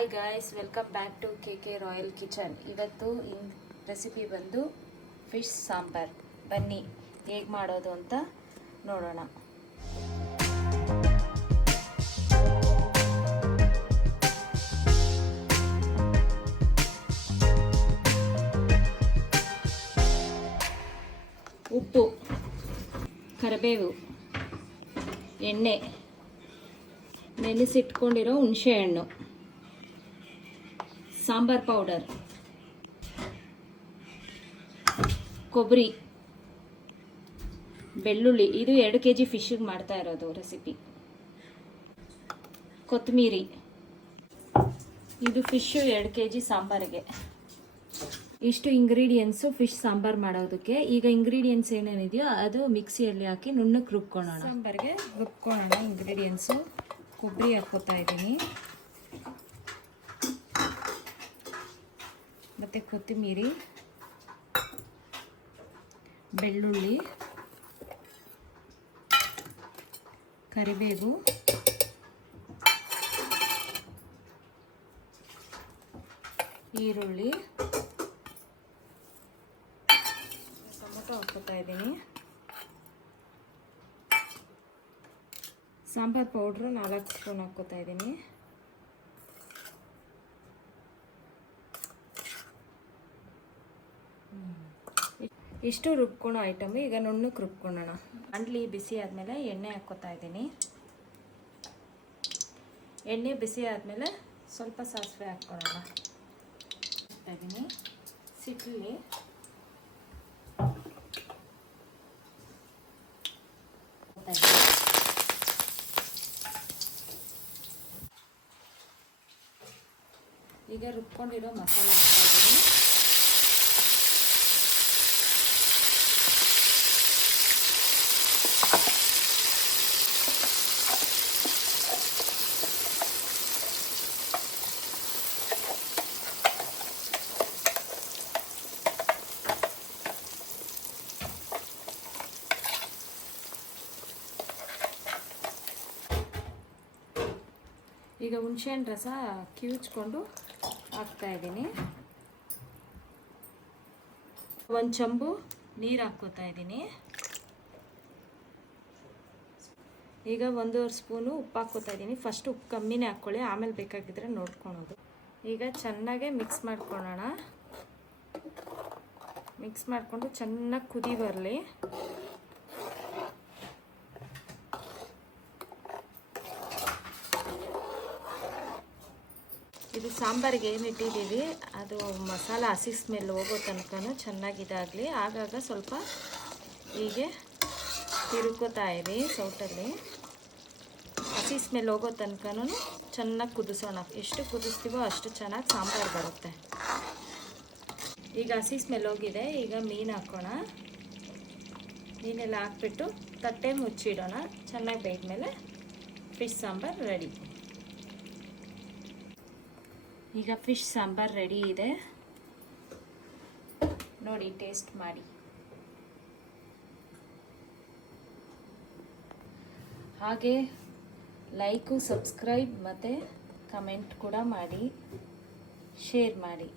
Hi guys, welcome back to K Royal Kitchen. ಇವತ್ತು recipe ಬಂದು fish sambar. ಬನ್ನಿ ಹೇಗೆ ಮಾಡೋದು ಅಂತ ನೋಡೋಣ. ಉಪ್ಪು, ಕರಿಬೇವು, ಎಣ್ಣೆ, ನೆನೆಸಿಟ್ಕೊಂಡಿರೋ ಹುಣಸೆ ಹಣ್ಣು, ಸಾಂಬಾರ್ ಪೌಡರ್, ಕೊಬ್ಬರಿ, ಬೆಳ್ಳುಳ್ಳಿ. ಇದು 2 kg ಫಿಶ್ಗೆ ಮಾಡ್ತಾ ಇರೋದು ರೆಸಿಪಿ. ಕೊತ್ತಂಬರಿ. ಇದು ಫಿಶ್ಶು 2 kg ಸಾಂಬಾರಿಗೆ. ಇಷ್ಟು ಇಂಗ್ರೀಡಿಯೆಂಟ್ಸು ಫಿಶ್ ಸಾಂಬಾರ್ ಮಾಡೋದಕ್ಕೆ. ಈಗ ಇಂಗ್ರೀಡಿಯೆಂಟ್ಸ್ ಏನೇನಿದೆಯೋ ಅದು ಮಿಕ್ಸಿಯಲ್ಲಿ ಹಾಕಿ ನುಣ್ಣಕ್ಕೆ ರುಬ್ಕೊಳ್ಳೋಣ. ಸಾಂಬಾರಿಗೆ ರುಬ್ಕೊಳ್ಳೋಣ. ಇಂಗ್ರೀಡಿಯೆಂಟ್ಸು: ಕೊಬ್ಬರಿ ಹಾಕ್ಕೋತಾ ಇದ್ದೀನಿ, ಮತ್ತು ಕೊತ್ತಂಬರಿ, ಬೆಳ್ಳುಳ್ಳಿ, ಕರಿಬೇವು, ಈರುಳ್ಳಿ, ಟೊಮೊಟೊ ಹಾಕ್ಕೋತಾ ಇದ್ದೀನಿ. ಸಾಂಬಾರ್ ಪೌಡ್ರು 4 ಸ್ಪೂನ್ ಹಾಕ್ಕೋತಾ ಇದ್ದೀನಿ. ಇಷ್ಟು ರುಬ್ಕೊಳೋ ಐಟಮ್. ಈಗ ನುಣ್ಣಕ್ಕೆ ರುಬ್ಕೊಳ್ಳೋಣ. ಅಂಡ್ಲಿ ಬಿಸಿ ಆದಮೇಲೆ ಎಣ್ಣೆ ಹಾಕ್ಕೋತಾ ಇದ್ದೀನಿ. ಎಣ್ಣೆ ಬಿಸಿ ಆದಮೇಲೆ ಸ್ವಲ್ಪ ಸಾಸಿವೆ ಹಾಕ್ಕೊಳ್ಳೋಣ. ಹಾಕ್ತಾ ಇದ್ದೀನಿ. ಸಿಡ್ಲಿ, ಈಗ ರುಬ್ಕೊಂಡಿರೋ ಮಸಾಲ ಹಾಕ್ತಾ ಇದ್ದೀನಿ. ಈಗ ಹುಣಸೆಹಣ್ಣು ರಸ ಕಿವುಚ್ಕೊಂಡು ಹಾಕ್ತಾ ಇದ್ದೀನಿ. 1 ಚಂಬು ನೀರು ಹಾಕ್ಕೋತಾ ಇದ್ದೀನಿ. ಈಗ 1.5 ಸ್ಪೂನು ಉಪ್ಪು ಹಾಕ್ಕೋತಾ ಇದ್ದೀನಿ. ಫಸ್ಟ್ ಉಪ್ಪು ಕಮ್ಮಿನೇ ಹಾಕ್ಕೊಳ್ಳಿ, ಆಮೇಲೆ ಬೇಕಾಗಿದ್ದರೆ ನೋಡ್ಕೊಳೋದು. ಈಗ ಚೆನ್ನಾಗೆ ಮಿಕ್ಸ್ ಮಾಡ್ಕೊಳ್ಳೋಣ. ಮಿಕ್ಸ್ ಮಾಡಿಕೊಂಡು ಚೆನ್ನಾಗಿ ಕುದಿ ಬರಲಿ. ಇದು ಸಾಂಬಾರಿಗೆ ಏನು ಇಟ್ಟಿದ್ದೀವಿ ಅದು ಮಸಾಲ ಹಸಿ ಸ್ಮೆಲ್ ಹೋಗೋ ತನಕ ಚೆನ್ನಾಗಿದಾಗಲಿ. ಆಗಾಗ ಸ್ವಲ್ಪ ಹೀಗೆ ತಿರುಕೋತಾ ಇರಿ ಸೌಟಲ್ಲಿ. ಹಸಿ ಸ್ಮೆಲ್ ಹೋಗೋ ತನಕ ಚೆನ್ನಾಗಿ ಕುದಿಸೋಣ. ಎಷ್ಟು ಕುದಿಸ್ತೀವೋ ಅಷ್ಟು ಚೆನ್ನಾಗಿ ಸಾಂಬಾರು ಬರುತ್ತೆ. ಈಗ ಹಸಿ ಸ್ಮೆಲ್ ಹೋಗಿದೆ. ಈಗ ಮೀನು ಹಾಕೋಣ. ಮೀನೆಲ್ಲ ಹಾಕ್ಬಿಟ್ಟು ತಟ್ಟೆ ಮುಚ್ಚಿಡೋಣ. ಚೆನ್ನಾಗಿ ಬೇಯ್ದ್ಮೇಲೆ ಫಿಶ್ ಸಾಂಬಾರು ರೆಡಿ. ಈಗ ಫಿಶ್ ಸಾಂಬಾರ್ ರೆಡಿ ಇದೆ. ನೋಡಿ, ಟೇಸ್ಟ್ ಮಾಡಿ. ಹಾಗೆ ಲೈಕು, ಸಬ್ಸ್ಕ್ರೈಬ್ ಮತ್ತು ಕಮೆಂಟ್ ಕೂಡ ಮಾಡಿ, ಶೇರ್ ಮಾಡಿ.